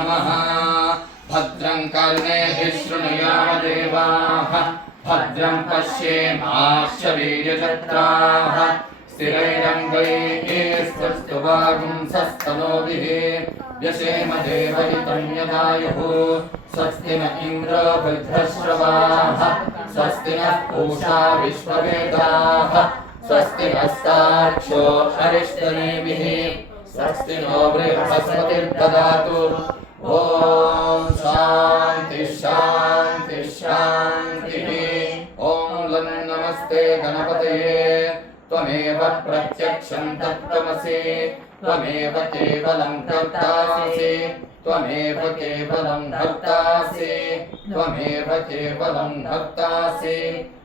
नमः भद्रं कर्णेभिः शृणुयामदेवाः भद्रं पश्येमाक्षवीर्यजत्राः स्थिरैरङ्गैस्तुवागुंसस्तनोभिः व्यशेम देवहितं यदायुः स्वस्ति न इन्द्रो वृद्धश्रवाः स्वस्ति नः पूषा विश्ववेदाः स्वस्ति नस्तार्क्ष्यो अरिष्टनेमिः स्वस्ति नो बृहस्पतिर्ददातु ॐ शान्ति शान्ति शान्तिः ॐ लं नमस्ते गणपतये त्वमेव प्रत्यक्षं तत्त्वमसि त्वमेव केवलं कर्तासि त्वमेव केवलं भर्तासि त्वमेव केवलं भर्तासि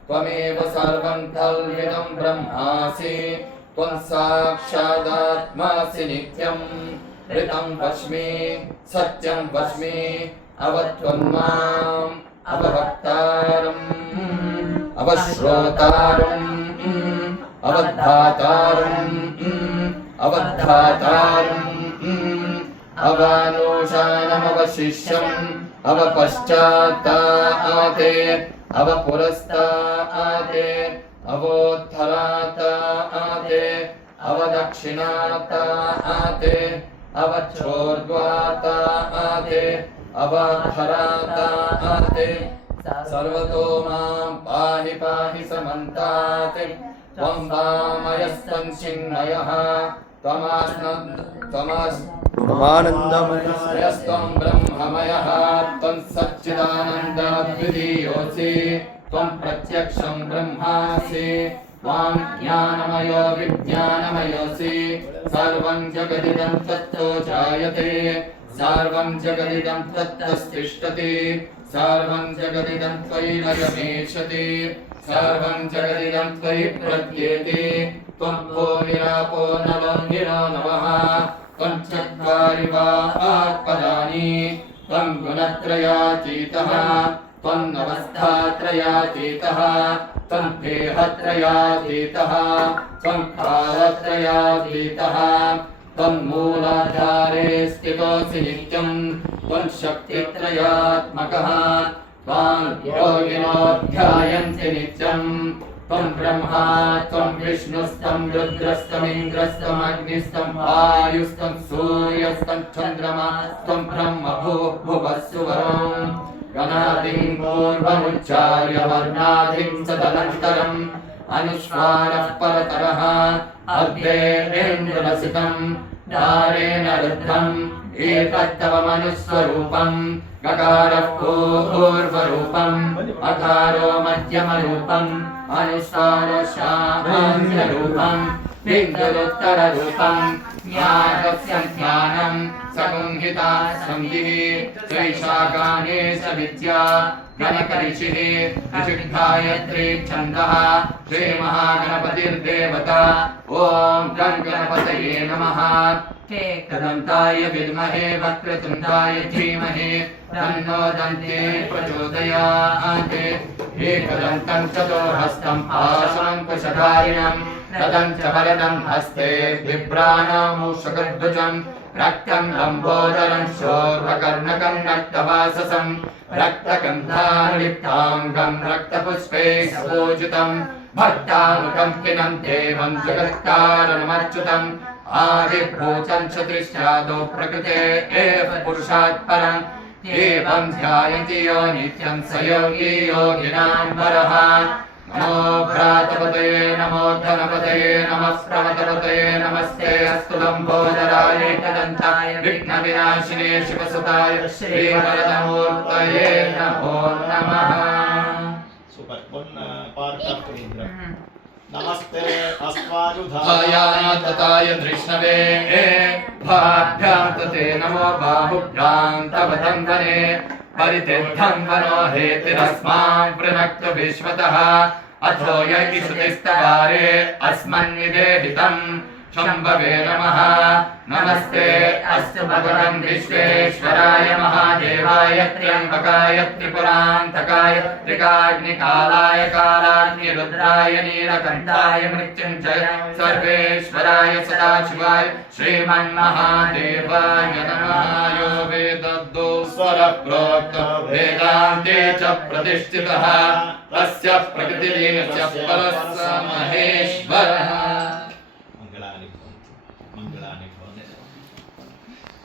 त्वमेव सर्वं खल्विदं ब्रह्मासि त्वं साक्षादात्मासि नित्यं ऋतं वच्मि सत्यं वच्मि अवत्वन्माम् अवभक्तारम् अवश्रोतारम् अवद्धातारम् अवद्धातारम् अवानुषानमवशिष्यम् अवपश्चात्ताते अवपुरस्ताते अवोत्तराताते अवदक्षिणाताते अवच्छोर्ध्वाताते अवाधराताते सर्वतो मां पाहि पाहि समन्तात् त्वं वामयस्त्वं चिन्मयः त्वमानन्दमयस्त्वं ब्रह्ममयः त्वं सच्चिदानन्दद्वितीयोऽसि त्वं प्रत्यक्षं ब्रह्मासि त्वां ज्ञानमयो विज्ञानमयोऽसि सर्वं जगदिदं तत्तो जायते सर्वं जगदिदं तत्तस्तिष्ठति सर्वं जगदिदं त्वयि लयमेषति सर्वं जगदिदं त्वयि प्रत्येति त्वं भो निरापो नलो निरो नमः त्वं चत्वारि वा आत्पदानि त्वं गुणत्रयातीतः त्वं अवस्थात्रयातीतः त्वं देहत्रयातीतः त्वं कालत्रयातीतः त्वं मूलाधारे स्थितोऽसि नित्यं त्वं शक्तित्रयात्मकः त्वां योगिनो ध्यायन्ति नित्यं त्वं ब्रह्मा त्वं विष्णुस्तं रुद्रस्तमिन्द्रस्तमग्निस्तं वायुस्तं सूर्यस्तं चन्द्रमास्त्वं ब्रह्म भूर्भुवस्सुवरम् गणादिं पूर्वमुच्चार्य वर्णादिं सदनन्तरम् अनुस्वारः परतरः अव्ययेन्द्ररसितं दारेण रुद्धम् एतत्तव मनुस्वरूपम् गकारः पूर्वरूपम् अकारो मध्यमरूपम् अनुस्वारो शामान्यरूपम् बिन्दुरुत्तररूपम् ज्ञानस्य ज्ञानम् सकुंहिता संहिः शैशाकाने स विद्या गणकऋषिः ऋषिर्गायत्री छन्दः श्रीमहागणपतिर्देवता ॐ गं गणपतये नमः एकदन्ताय विद्महे वक्रतुण्डाय धीमहि तन्नो दन्ते प्रचोदयात् एकदन्तं चतुर्हस्तं पाशमङ्कुशधारिणं तदं च वरदं हस्ते बिभ्राणमूषकध्वजं रक्तं लम्बोदरं शोर्वकर्णकं रक्तवाससं रक्तगन्धानुलिप्ताङ्गं रक्तपुष्पैः पूजितं भक्तानुकं किनं देवं जगत्कारणमच्युतम् आदिभूतं चतुष्यादौ प्रकृते एव पुरुषात् परम् एवं ध्यायन्ति यो नित्यं स योगी योगिनां वरः नमो भ्रातपतये नमो धनपतये नमः प्रमथपतये नमस्ते अस्तु लम्बोदराय एकदन्ताय विघ्नविनाशिने शिवसुताय श्रीवरदमूर्तये नमो नमः। नमस्ते अस्वायुधाय तताय धृष्णवे भाभ्यां तते नमो बाहुभ्यां तव तन्वने परितिद्धं वनो हेतिरस्मां पृनक्तु विश्वतः अथो यज्ञश्रुतिस्तवारे अस्मन्विदेहितं शम्भवे नमः। नमस्ते अस्तु भगवन् विश्वेश्वराय महादेवाय त्र्यम्बकाय त्रिपुरान्तकाय त्रिकाग्निकालाय कालाग्निरुद्राय नीलकण्ठाय मृत्युञ्जय सर्वेश्वराय सदाशिवाय श्रीमन्महादेवाय नमः। यो वेद स्वरः प्रोक्तो वेदान्ते च प्रतिष्ठितः तस्य प्रकृतिलीनस्य परः स महेश्वरः